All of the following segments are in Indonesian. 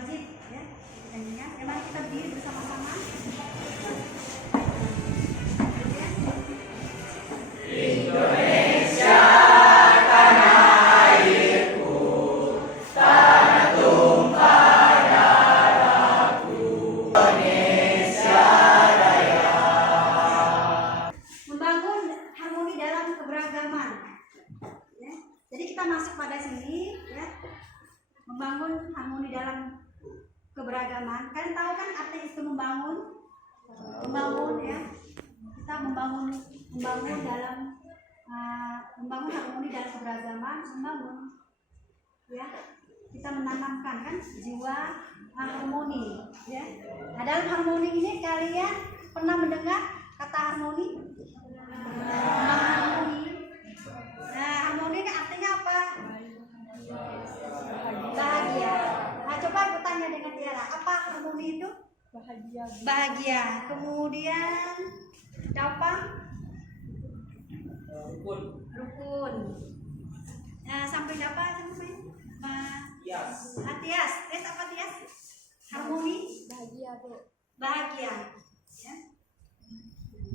wajib ya. Dan mari kita berdiri bersama-sama. Indonesia tanah airku, tanah tumpah darahku, Indonesia Raya. Membangun harmoni dalam keberagaman. Ya. Jadi kita masuk pada sini ya. Membangun harmoni dalam keberagaman. Kalian tahu kan arti itu membangun? Membangun ya. Kita membangun dalam membangun harmoni dalam keberagaman, membangun ya. Kita menanamkan kan jiwa harmoni ya. Nah, dalam harmoni ini kalian pernah mendengar kata harmoni? Harmoni. Nah, harmoni ini artinya apa? Bahagia. Nah, coba aku tanya dengan Tiara, apa harmoni itu? Bahagia. Bahagia. Kemudian apa? Rukun. Nah, sampai apa sampai? Tias. Tias apa Tias? Harmoni. Bahagia, Bu. Bahagia. Ya.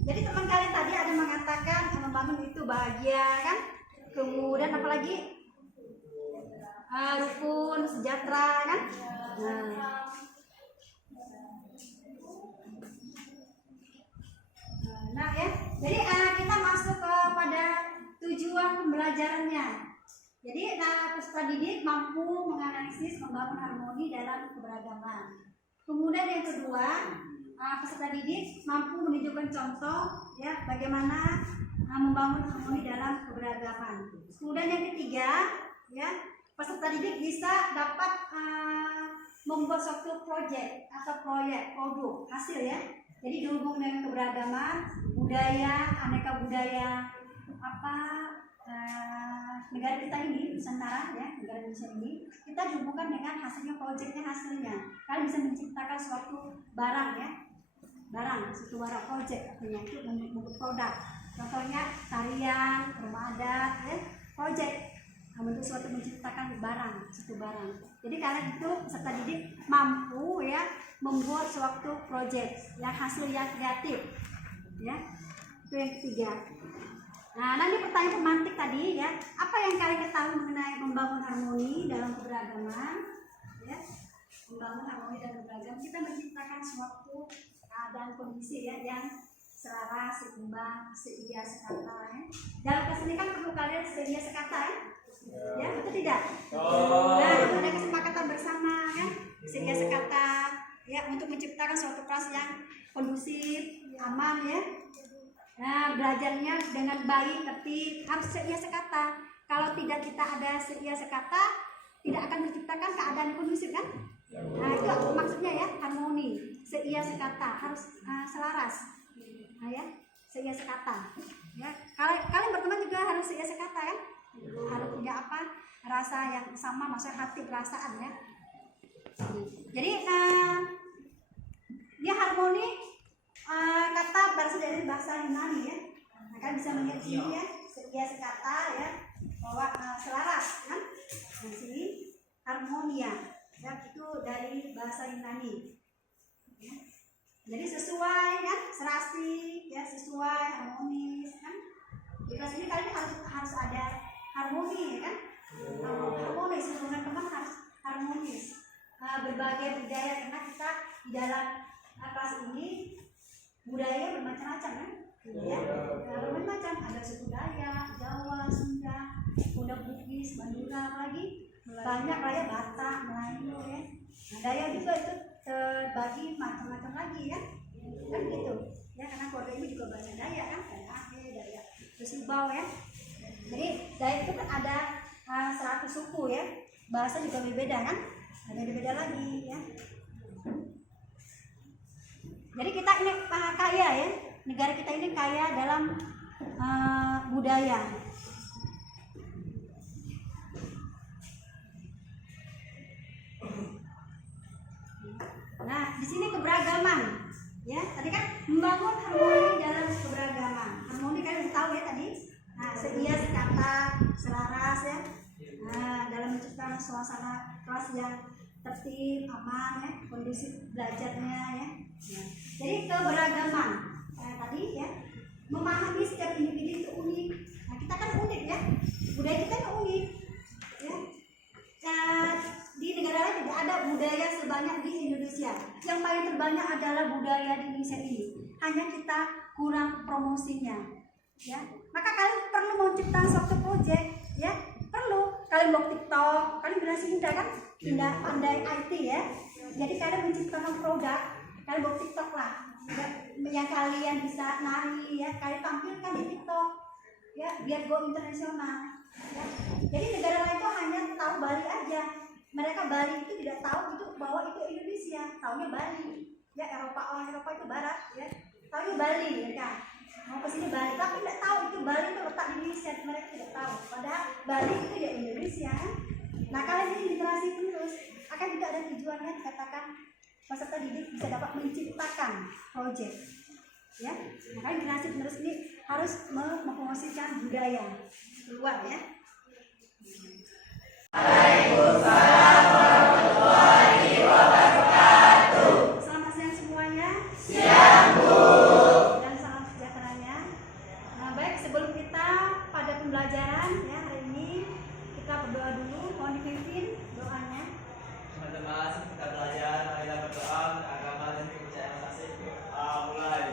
Jadi teman kalian tadi ada mengatakan membangun itu bahagia kan? Kemudian apa lagi? Rukun, sejahtera kan? Nah ya, jadi kita masuk kepada tujuan pembelajarannya. Jadi peserta didik mampu menganalisis, membangun harmoni dalam keberagaman. Kemudian yang kedua, peserta didik mampu menunjukkan contoh ya bagaimana membangun harmoni dalam keberagaman. Kemudian yang ketiga, ya peserta didik bisa dapat membuat suatu proyek atau produk hasil ya. Jadi dihubung dengan keberagaman, budaya, aneka budaya negara kita ini Nusantara ya, negara Indonesia ini kita dihubungkan dengan hasilnya hasilnya. Kalian bisa menciptakan suatu barang ya, suatu barang proyek artinya itu membuat produk. Contohnya tarian, rumah adat ya, proyek untuk suatu menciptakan suatu barang. Jadi kalian itu peserta didik mampu ya membuat suatu proyek yang hasil yang kreatif ya. Itu yang ketiga. Nah, nanti pertanyaan pemantik tadi ya, apa yang kalian ketahui mengenai membangun harmoni dalam keberagaman ya? Membangun harmoni dalam keberagaman, kita menciptakan suatu keadaan kondisi ya yang selaras, seimbang, seia sekata ya. Dalam kelas ini kan perlu kalian seia sekata ya, betul tidak? Nah, ada kesepakatan bersama kan, seia sekata ya untuk menciptakan suatu kelas yang kondusif, aman ya. Nah, belajarnya dengan baik, tertib, harus seia sekata. Kalau tidak kita ada seia sekata, tidak akan menciptakan keadaan kondusif kan? Nah, itu maksudnya ya, harmoni, seia sekata, harus selaras. Nah ya, seia sekata. Ya, kalian berteman juga harus seia sekata kan? Harus punya rasa yang sama, maksudnya hati perasaan ya. Jadi dia harmoni. Kata berasal dari bahasa Yunani ya. Nah, kalian bisa melihat sini ya, seia sekata ya, bahwa selaras kan. Di sini harmonia ya, itu dari bahasa Yunani. Ya. Jadi sesuai kan, serasi ya, sesuai harmonis kan. Di kelas ini kalian harus ada harmoni ya kan. Harmonis, hubungan teman harus harmonis. Berbagai budaya karena kita di dalam kelas ini budaya bermacam-macam kan? Ya, bermacam, ada suku Dayak, Jawa, Sunda, Bugis, Madura, apalagi banyak lah ya, Batak, Melayu ya. Nah, Dayak juga itu terbagi macam-macam lagi ya, kan gitu. Ya karena keluarga ini juga banyak Dayak kan, Dayak Besibau ya. Jadi Dayak itu kan ada 100 suku ya, bahasa juga berbeda kan, ada beda lagi ya. Jadi kita ini kaya ya, negara kita ini kaya dalam budaya. Nah, di sini keberagaman, ya. Tadi kan membangun harmoni dalam keberagaman. Harmoni kalian tahu ya tadi. Nah, seia sekata, selaras ya. Nah, dalam menciptakan suasana kelas yang tertib, aman ya, kondusif belajarnya ya. Nah, jadi keberagaman tadi ya, memahami setiap individu itu unik. Nah, kita kan unik ya, budaya kita kan unik ya. Di negara lain tidak ada budaya sebanyak di Indonesia. Yang paling terbanyak adalah budaya di Indonesia ini. Hanya kita kurang promosinya ya. Maka kalian perlu menciptakan suatu proyek ya, perlu. Kalian buat TikTok, kalian generasi muda kan, pandai IT ya. Jadi kalian menciptakan produk, kalian buat TikTok lah ya, yang kalian bisa nari ya, kalian tampilkan di TikTok ya, biar go internasional ya. Jadi negara lain itu hanya tahu Bali aja. Mereka Bali itu tidak tahu itu bahwa itu Indonesia, taunya Bali ya. Orang Eropa itu barat ya, taunya Bali ya kan, mau ke sini Bali, tapi tidak tahu itu Bali itu letak di Indonesia. Mereka tidak tahu padahal Bali itu ya Indonesia kan. Nah, kalian ini literasi penerus akan tidak ada tujuannya dikatakan peserta didik bisa dapat menciptakan proyek ya. Makanya generasi penerus ini harus mempromosikan budaya keluar ya. Waalaikumsalam warahmatullahi wabarakatuh. Selamat siang semuanya. Siang Bu. Dan salam sejahteranya. Nah, baik, sebelum kita pada pembelajaran ya hari ini, kita berdoa dulu. Mohon dipimpin doanya. Teman-teman, kita belajar, marilah berdoa untuk agama dan kepercayaan masing-masing. Mulai.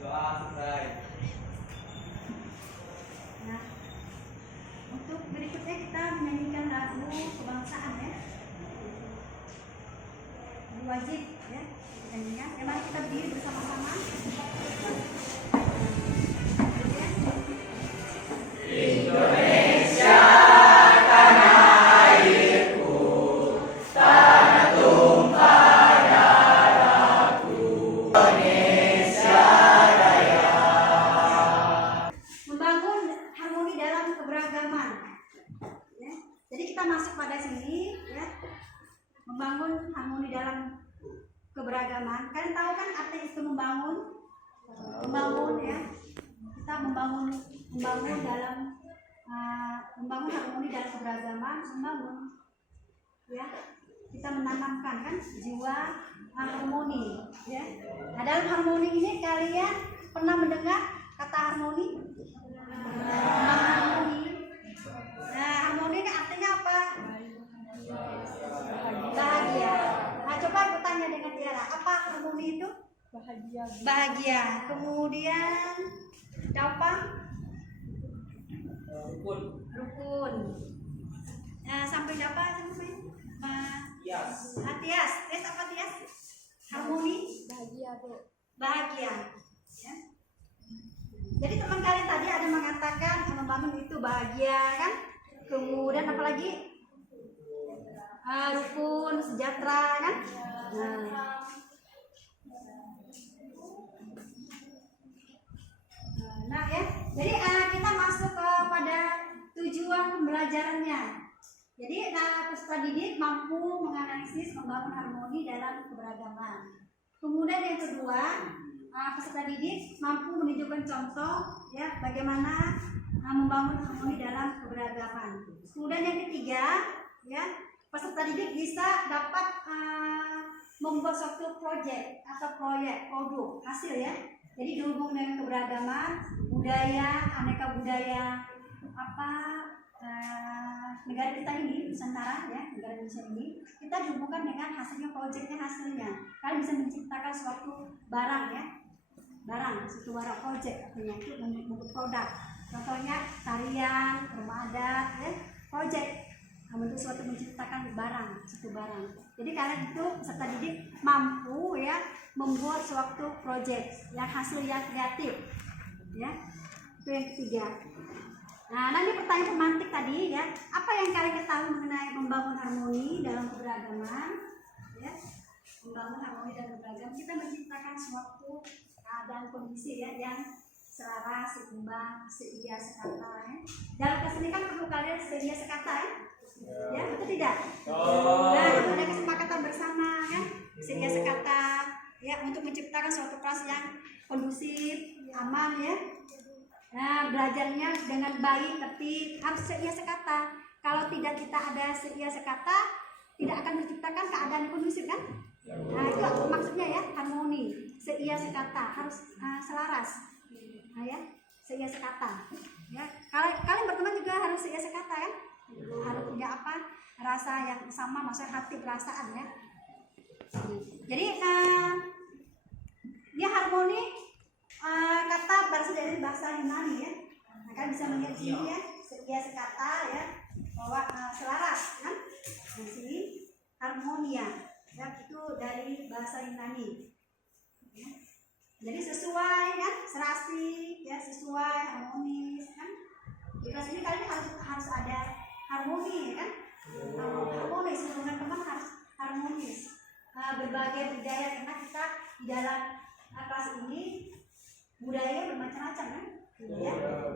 Doa selesai. Nah, untuk berikutnya kita menyanyikan lagu kebangsaan ya. Wajib ya nyanyikan. Ya, mari kita berdiri bersama-sama. Indonesia tanah airku, tanah tumpah darahku, Indonesia Raya. Membangun harmoni dalam keberagaman ya. Jadi kita masuk pada sini ya, membangun harmoni dalam keberagaman. Kalian tahu kan arti itu membangun ya. Kita membangun dalam membangun harmoni dalam keberagaman, membangun ya, kita menanamkan kan jiwa harmoni ya. Nah, dalam harmoni ini kalian pernah mendengar kata harmoni? Harmoni. Nah, harmoni ini artinya apa? Bahagia. Nah, coba aku tanya dengan Tiara, apa harmoni itu? Bahagia. Kemudian apa? Rukun. Nah, sampai apa sampai? Yes. Tias. Tias apa Tias? Harmoni. Bahagia. Ya. Jadi teman kalian tadi ada mengatakan membangun itu bahagia kan? Kemudian apa lagi? Rukun, sejahtera kan? Nah ya, jadi kita masuk kepada tujuan pembelajarannya. Jadi peserta didik mampu menganalisis, membangun harmoni dalam keberagaman. Kemudian yang kedua, peserta didik mampu menunjukkan contoh ya bagaimana membangun harmoni dalam keberagaman. Kemudian yang ketiga, ya peserta didik bisa dapat membuat suatu proyek atau produk hasil ya. Jadi dihubung dengan keberagaman budaya, aneka budaya negara kita ini Nusantara ya, negara Indonesia ini kita dihubungkan dengan hasilnya, hasilnya. Kalian bisa menciptakan suatu barang ya, suatu barang proyek artinya itu membuat produk. Contohnya tarian, rumah adat ya, proyek untuk suatu menciptakan suatu barang. Jadi kalian itu peserta didik mampu ya membuat suatu proyek yang hasil yang kreatif ya. Itu yang ketiga. Nah, nanti pertanyaan pemantik tadi ya, apa yang kalian ketahui mengenai membangun harmoni dalam keberagaman ya? Membangun harmoni dalam keberagaman, kita menciptakan suatu keadaan kondisi ya yang selaras, seimbang, seia sekata ya. Dalam kesenian kan perlu kalian seia sekata ya, betul tidak? Nah, itu ada kesepakatan bersama kan, seia sekata ya, untuk menciptakan suatu kelas yang kondusif, aman ya. Nah, belajarnya dengan baik, tapi harus seia sekata. Kalau tidak kita ada seia sekata, tidak akan menciptakan keadaan kondusif kan? Nah, itu maksudnya ya, harmoni, seia sekata, harus selaras. Nah, ya, seia sekata. Ya, kalian berteman juga harus seia sekata kan? Harus punya apa? Rasa yang sama, maksudnya hati perasaan ya. Jadi dia harmoni kata berasal dari bahasa Yunani ya. Nah, kalian bisa melihat sini ya, seia sekata ya, bahwa selaras kan. Di sini harmonia ya, itu dari bahasa Yunani ya. Jadi sesuai kan, serasi ya, sesuai, harmonis kan. Di kelas ini kalian harus ada harmoni kan, harmonis, hubungan teman harus harmonis. Berbagai budaya, karena kita di dalam kelas ini budaya bermacam-macam kan ya,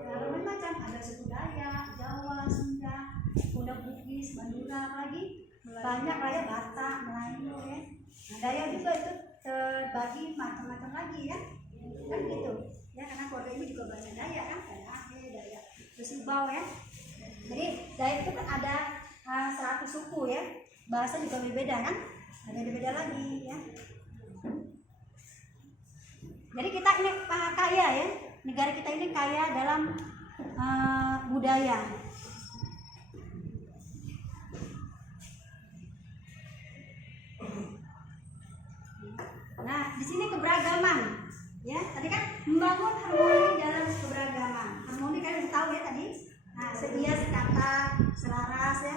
bermacam, ada suku Dayak, Jawa, Sunda, Bugis, Madura, apalagi banyak ya, Batak, Melayu ya. Nah, Dayak juga itu terbagi macam-macam lagi ya, kan gitu ya, karena keluarga ini juga bahasa Dayak kan, Dayak Subau ya. Jadi Dayak itu kan ada 100 suku ya, bahasa juga berbeda kan, ada beda lagi ya. Jadi kita ini kaya ya, negara kita ini kaya dalam budaya. Nah, di sini keberagaman ya. Tadi kan membangun harmoni dalam keberagaman. Harmoni kalian sudah tahu ya tadi. Nah, seia sekata, selaras ya.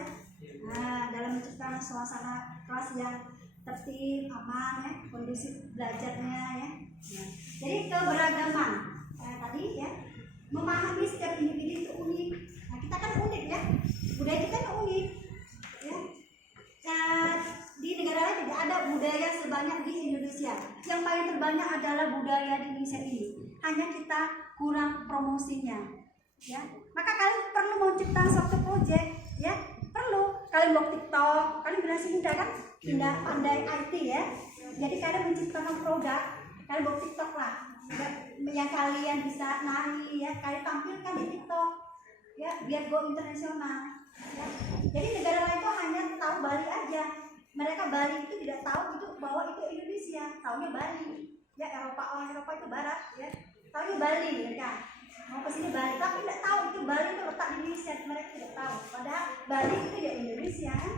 Nah, dalam menciptakan suasana kelas yang tertib, aman ya, kondisi belajarnya ya. Nah, jadi keberagaman tadi ya, memahami setiap individu itu unik. Nah, kita kan unik ya, budaya kita kan unik ya. Di negara lain tidak ada budaya sebanyak di Indonesia. Yang paling terbanyak adalah budaya di Indonesia ini. Hanya kita kurang promosinya ya. Maka kalian perlu menciptakan suatu proyek ya, perlu. Kalian buat TikTok, kalian berhasil mudah kan, tidak pandai IT ya. Jadi kalian menciptakan produk, kalian buat TikTok lah ya, yang kalian bisa nari ya, kalian tampilkan di TikTok ya, biar go internasional ya. Jadi negara lain itu hanya tahu Bali aja. Mereka Bali itu tidak tahu itu bahwa itu Indonesia, taunya Bali ya. Orang Eropa itu barat ya, taunya Bali mereka mau ke sini Bali, tapi tidak tahu itu Bali itu letak di Indonesia. Mereka tidak tahu, padahal Bali itu ya Indonesia kan.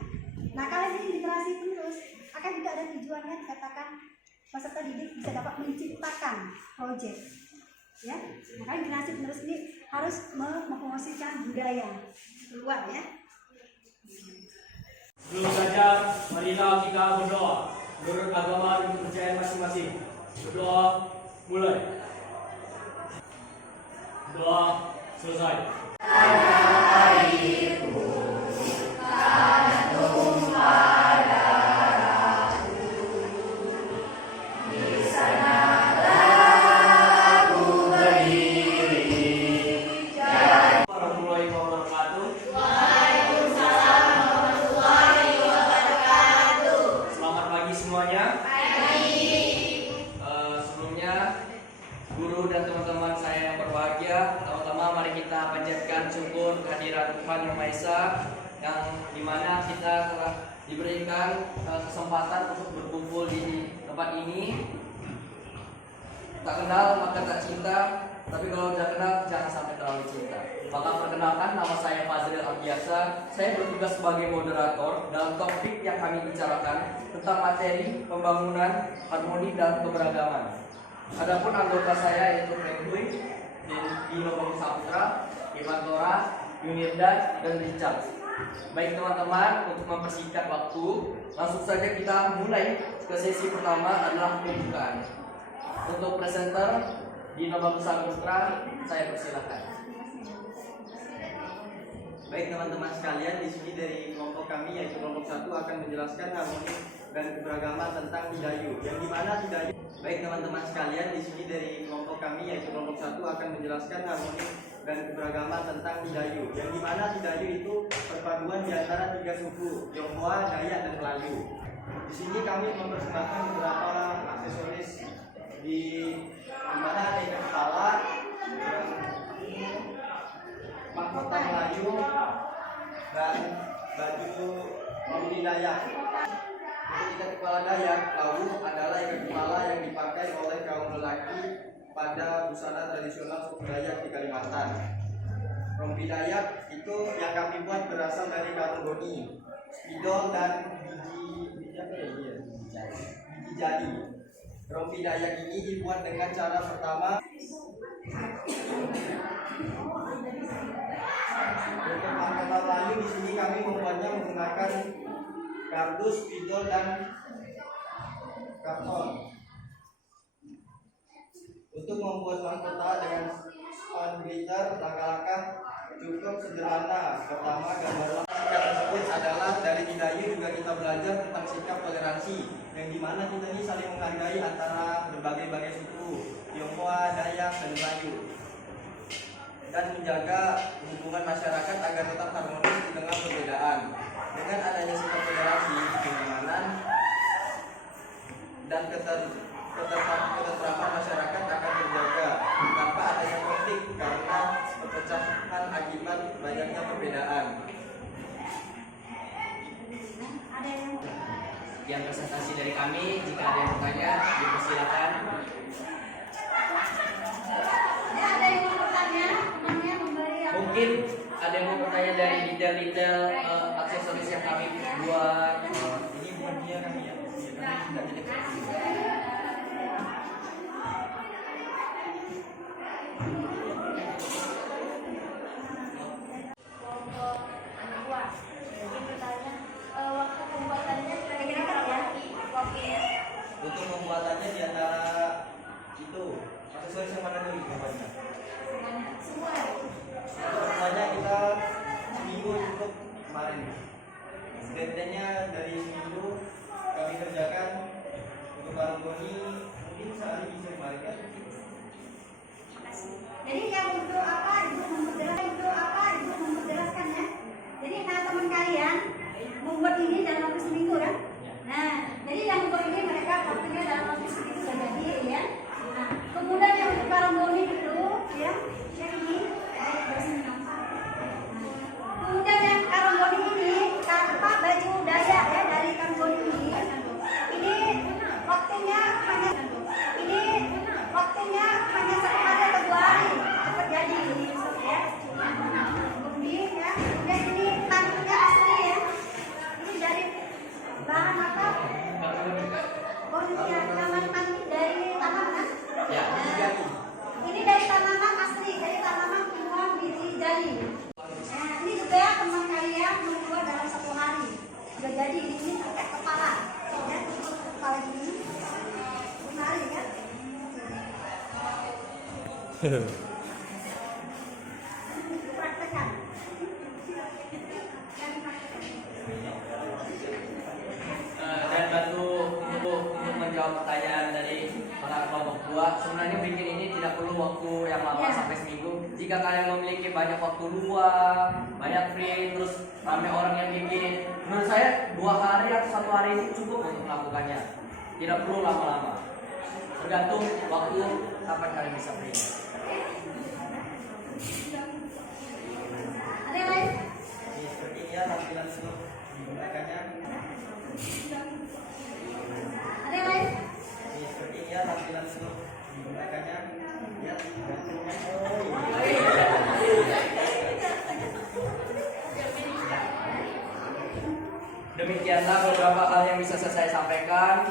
Nah, kalian ini literasi terus akan tidak ada tujuannya, dikatakan peserta didik bisa dapat menciptakan proyek ya. Makanya generasi penerus ini harus mempromosikan budaya keluar ya. Sebelum saja, marilah kita berdoa menurut agama dan kepercayaan masing-masing. Berdoa mulai. Doa selesai. Warahmatullahi wabarakatuh. Selamat pagi semuanya. Sebelumnya, guru dan teman-teman saya yang berbahagia, pertama-tama mari kita panjatkan syukur kehadiran Tuhan Yang Maha Esa, yang dimana kita telah diberikan kesempatan untuk berkumpul di tempat ini. Tak kenal maka tak cinta, tapi kalau sudah kenal jangan sampai terlalu cinta. Maka perkenalkan, nama saya Fazril Abdiasa. Saya bertugas sebagai moderator dalam topik yang kami bicarakan tentang materi pembangunan harmoni dan keberagaman. Adapun anggota saya yaitu Februari, Dino Bang Saputra, Ivan Tora, Yunirdan, dan Richard. Baik teman-teman, untuk mempersingkat waktu, langsung saja kita mulai ke sesi pertama adalah pembukaan. Untuk presenter Dino Bang Saputra, saya persilahkan. Baik teman-teman sekalian, di sini dari kelompok kami yaitu kelompok 1 akan menjelaskan harmoni dan keberagaman tentang Tidayu. Yang dimana Tidayu? Baik teman-teman sekalian, di sini dari kelompok kami yaitu kelompok 1 akan menjelaskan harmoni dan keberagaman tentang Tidayu. Yang dimana Tidayu itu perpaduan di antara 3 suku, Tionghoa, Dayak, dan Melayu. Di sini kami mempersembahkan beberapa aksesoris di mana ada ikat kepala, kepada busana tradisional suku Dayak di Kalimantan. Rompi Dayak itu yang kami buat berasal dari karung goni, spidol dan biji jadi. Rompi Dayak ini dibuat dengan cara pertama. Untuk angkatan Melayu di sini kami membuatnya menggunakan kardus, spidol dan karton. Untuk membuat mahkota dengan spun glitter, langkah-langkah cukup sederhana. Pertama, gambar sikap tersebut adalah dari Tidayu juga kita belajar tentang sikap toleransi, yang dimana kita ini saling menghargai antara berbagai suku, Tionghoa, Dayak, dan Melayu, dan menjaga hubungan masyarakat agar tetap harmonis di tengah perbedaan. Dengan adanya sikap toleransi, kenyamanan dan ketentraman masyarakat akan terjaga tanpa adanya konflik karena perpecahan akibat banyaknya perbedaan. Sekian presentasi dari kami. Jika ada yang bertanya, dipersilakan. Ada yang mau bertanya? Mungkin ada yang mau bertanya dari detail-detail aksesoris yang kami buat. Ini bukan dia kami ya. Kami tidak jadi. Untuk pembuatannya di antara itu aksesoris yang mana dulu gambarnya? Semuanya kita seminggu cukup kemarin. Deadline-nya dari seminggu kami kerjakan. Untuk karung goni mungkin sehari bisa kemarin kan? Jadi yang untuk apa ibu memperjelaskan ya. Jadi teman kalian membuat ini dalam waktu seminggu kan? Nah, jadi yang membuat ini mereka waktunya dalam waktu seminggu sudah jadi ya. Nah, kemudian yang untuk karung goni itu ya, yang ini kemudian yang karung goni ini apa baju Dayak ya dari karung goni ini waktunya hanya 1 hari atau 2 hari dapat jadi ini ya. Kemudian ya, kemudian ini tanduknya asli ya. Ini dari bahan apa? Bonusnya tanaman dari tanaman. Ya. Ini dari tanaman asli, dari tanaman buah biji jali. Nah, ini juga teman kalian membuat dalam 1 hari. Sudah jadi ini sampai kepala. Ya, kepala ini. Menarik kan? Praktekkan. Dan bantu untuk menjawab pertanyaan dari para kelompok tua. Sebenarnya bikin ini tidak perlu waktu yang lama sampai seminggu. Jika kalian memiliki banyak waktu luang, banyak free, terus ramai orang yang bikin, menurut saya 2 hari atau 1 hari itu cukup untuk melakukannya. Tidak perlu lama-lama. Tergantung waktu kapan kalian bisa free. Ada yang lain? Ini seperti ini ya tampilan untuk menggunakannya. Ada yang lain? Ini seperti ini ya tampilan untuk menggunakannya. Ya, Demikianlah beberapa hal yang bisa saya sampaikan.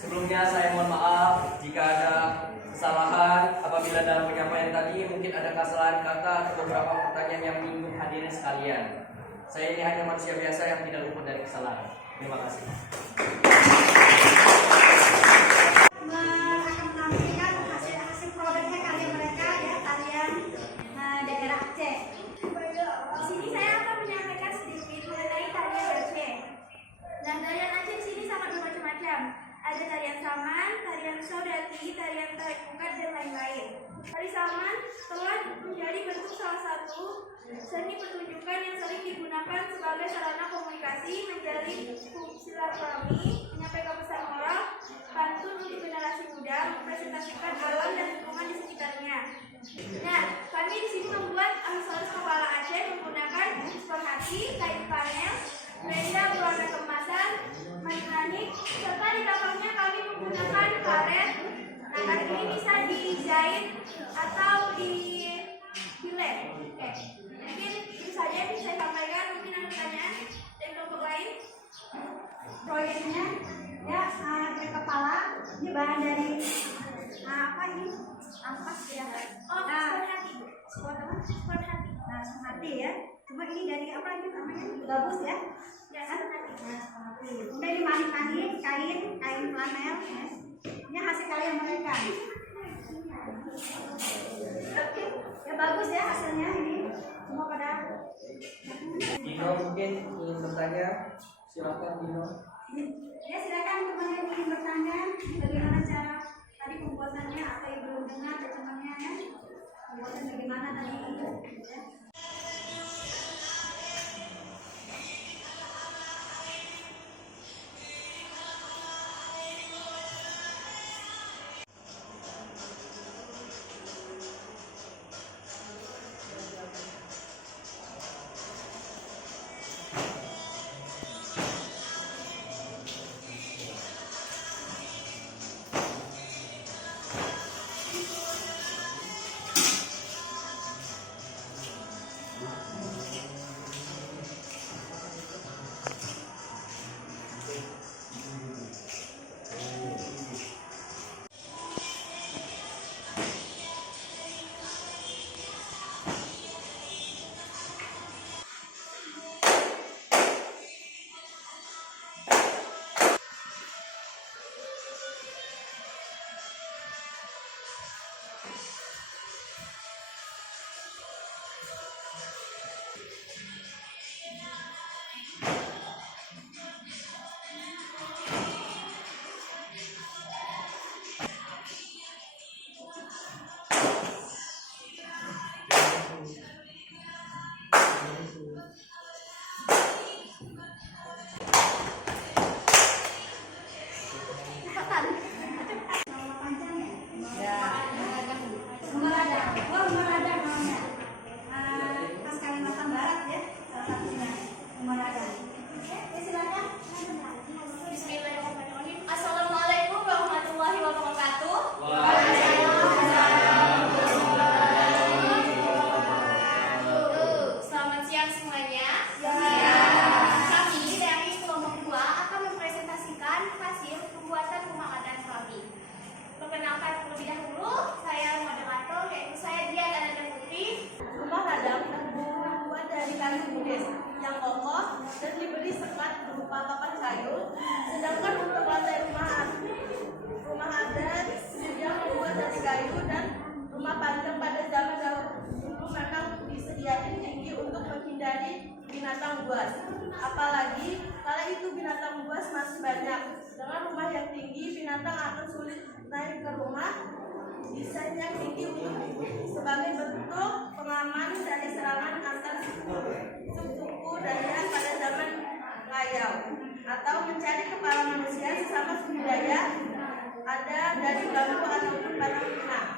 Sebelumnya saya mohon maaf jika ada kesalahan apabila dalam penyampaian tadi mungkin ada kesalahan kata atau beberapa pertanyaan yang menyinggung hadirin sekalian. Saya ini hanya manusia biasa yang tidak luput dari kesalahan. Terima kasih. Akan menampilkan hasil produknya karya mereka ya, tarian daerah Aceh. Di sini saya akan menyampaikan sedikit mengenai tarian Aceh. Dan tarian Aceh di sini sangat bermacam-macam. Ada tarian saman, tarian saudati, tarian tarik bukat, dan lain-lain. Tari saman telah menjadi bentuk salah satu seni pertunjukan yang sering digunakan sebagai sarana komunikasi, menjalin silaturahmi, menyampaikan pesan moral, pantun untuk generasi muda, mempresentasikan alam dan lingkungan di sekitarnya. Nah, kami di sini membuat aksesoris kepala Aceh menggunakan spon hati, kain panel, benda berwarna kemasan, manik, serta di belakangnya kami menggunakan karet. Nah, karet ini bisa dijahit bahan dari apa ini? Ampas ya. Oh, sport hati. Sport apa? Sport hati. Nah, sport hati ya. Cuma ini dari apa itu namanya? Gabus ya. Ya, sport hati. Nah, sport hati. Kemudian ini manik-manik, kain flanel ya. Ini hasil karya mereka. Oke, ya bagus ya hasilnya ini. Semua pada Dino mungkin ingin bertanya, silakan Dino. ya silakan teman yang ingin bertanya bagaimana cara tadi pembuatannya atau yang belum dengar teman-temannya ya. Pembuatan bagaimana tadi ya. Nama panjangnya? Ya. Rumah Radang. Oh, Rumah Radang namanya. Khas Kalimantan Barat ya, salah satunya Rumah Radang. Ya, silakan. Bismillahirrahmanirrahim. Assalamualaikum warahmatullahi wabarakatuh. Selamat siang semuanya. Kami dari kelompok 2 akan mempresentasikan hasil pembuatan rumah adat kami. Perkenalkan terlebih dahulu, saya moderator yaitu saya Dian Ananda Putri. Rumah radang terbuat dari kayu kudes yang kokoh dan diberi sekat berupa papan kayu. Sedangkan untuk lantai rumah adat yang terbuat dari kayu dan rumah panjang pada zaman dahulu memang disediakan tinggi untuk menghindari binatang buas. Apalagi kala itu binatang buas masih banyak. Dengan rumah yang tinggi, binatang akan sulit naik ke rumah. Desain yang tinggi sebagai bentuk pengaman dari serangan antar suku Dayak pada zaman Ngayau atau mencari kepala manusia sesama suku Dayak ada dari bambu ataupun batang pinang.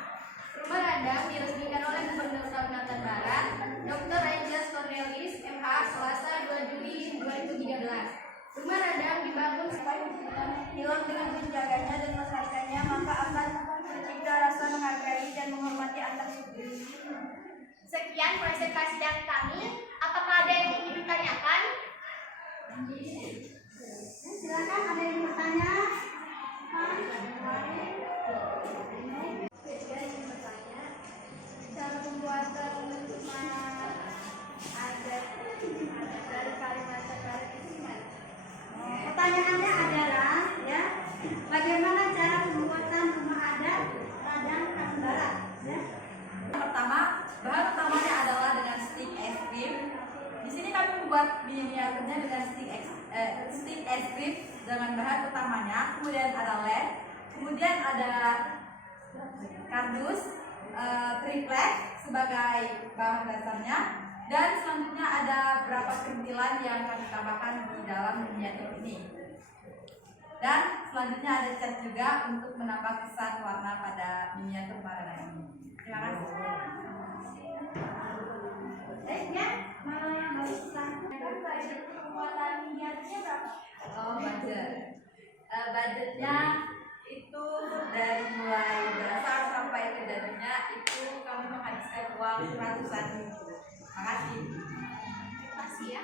Rumah Radang diresmikan oleh Gubernur Kalimantan Barat, Dr. Anjas Cornelis, MH, Selasa 2 Juli 2013. Rumah Radang dibangun supaya hilang dengan menjaganya dan melestarikannya, maka akan tercipta rasa menghargai dan menghormati antar suku. Sekian presentasi dari kami. Apakah ada yang ingin ditanyakan? Ya, silakan ada yang bertanya. Cara pembuatan rumah adat dari Kalimantan Barat itu gimana? Pertanyaannya adalah ya, bagaimana cara pembuatan rumah adat Radang Kalimantan Barat ya? Pertama, bahan utamanya adalah dengan stick es krim. Di sini kami membuat miniaturnya dengan stick es krim dengan bahan utamanya. Kemudian ada led, kemudian ada kardus, triplek sebagai bahan dasarnya, dan selanjutnya ada beberapa kentilan yang kami tambahkan di dalam miniatur ini. Dan selanjutnya ada cat juga untuk menambah kesan warna pada miniatur parada ini. Terima kasih. Ya, mana yang bagus Budget pembuatan miniaturnya berapa? Oh, budgetnya itu dari mulai dasar sampai ke jadinya itu kami menghabiskan uang ratusan ribu. Makasih. Makasih ya.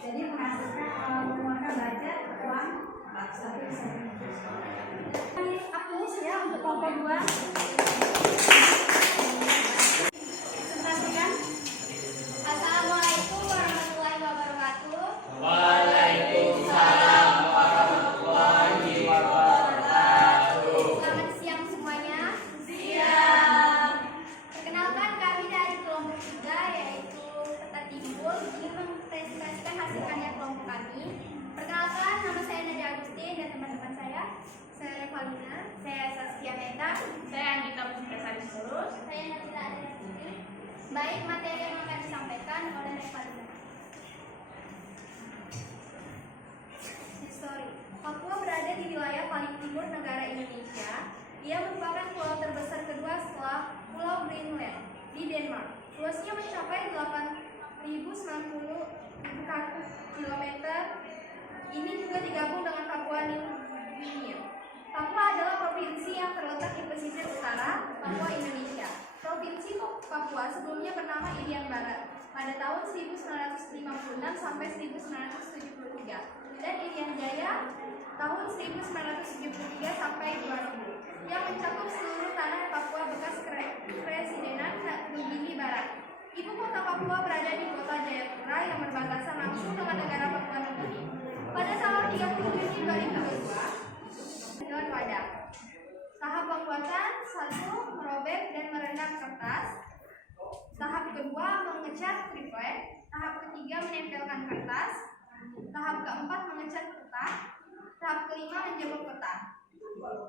Jadi menghasilkan menggunakan budget uang Ratusan ribu. Saya Anggita Pusukesari Surus. Saya Nabila Adrianti. Baik, materi yang akan disampaikan oleh Revalina. History. Papua berada di wilayah paling timur negara Indonesia. Ia merupakan pulau terbesar kedua setelah Pulau Greenland di Denmark. Luasnya mencapai 8.090 km. Ini juga digabung dengan Papua New Guinea. Papua adalah provinsi yang terletak di pesisir utara Papua Indonesia. Provinsi Papua sebelumnya bernama Irian Barat pada tahun 1956 sampai 1973 dan Irian Jaya tahun 1973 sampai 2000 yang mencakup seluruh tanah Papua bekas Presidenan Nugini Barat. Ibu kota Papua berada di kota Jayapura yang berbatasan langsung dengan negara Papua Nugini. Pada tanggal 30 Juni 2002, dengan wadah. Tahap pembuatan 1. Merobek dan merendam kertas. Tahap kedua mengecat triplek. Tahap ketiga menempelkan kertas. Tahap keempat mengecat peta. Tahap kelima menjemur peta.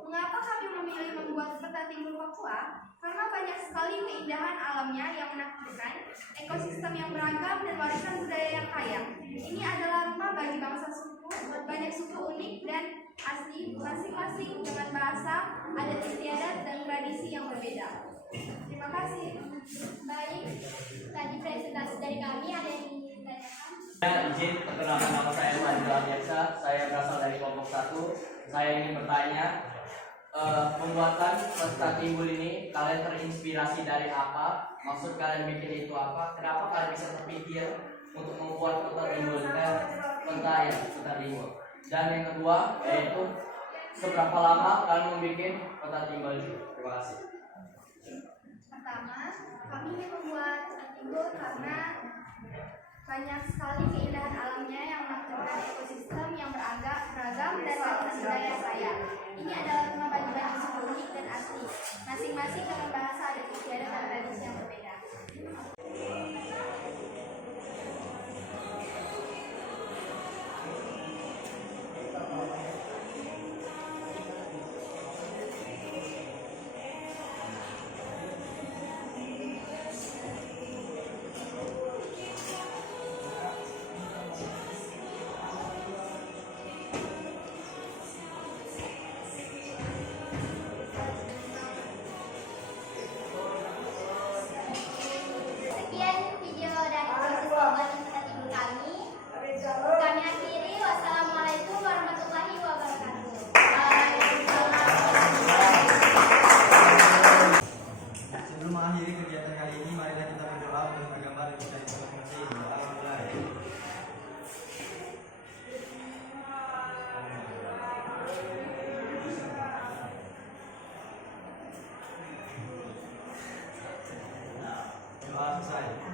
Mengapa kami memilih membuat peta timbul Papua? Karena banyak sekali keindahan alamnya yang menakjubkan, ekosistem yang beragam, dan warisan budaya yang kaya. Ini adalah rumah bagi bangsa suku, banyak suku unik dan asli, masing-masing dengan bahasa, adat istiadat, dan tradisi yang berbeda. Terima kasih. Baik, tadi presentasi dari kami, ada yang ingin ditanyakan? Saya izin perkenalkan, nama saya Fadila Biasa. Saya berasal dari kelompok 1. Saya ingin bertanya, pembuatan peta timbul ini kalian terinspirasi dari apa? Maksud kalian bikin itu apa? Kenapa kalian bisa terpikir untuk membuat peta timbul? Peta timbul. Dan yang kedua yaitu seberapa lama kalian membuat peta timbul itu? Terima kasih. Pertama, kami ingin membuat peta timbul karena banyak sekali keindahan alamnya yang menakjubkan, ekosistem yang beragam dan warisan budaya saya. Ini adalah rumah bagi banyak suku unik dan asli, masing-masing dengan bahasa, adat istiadat, dan tradisi yang berbeda. Sekian video dari proses pembuatan peta timbul kami. Kami akhiri. Wassalamualaikum warahmatullahi wabarakatuh. Sebelum mengakhiri kegiatan kali ini, marilah kita berdoa untuk agama dan kita masing-masing. Alhamdulillah. Doa selesai.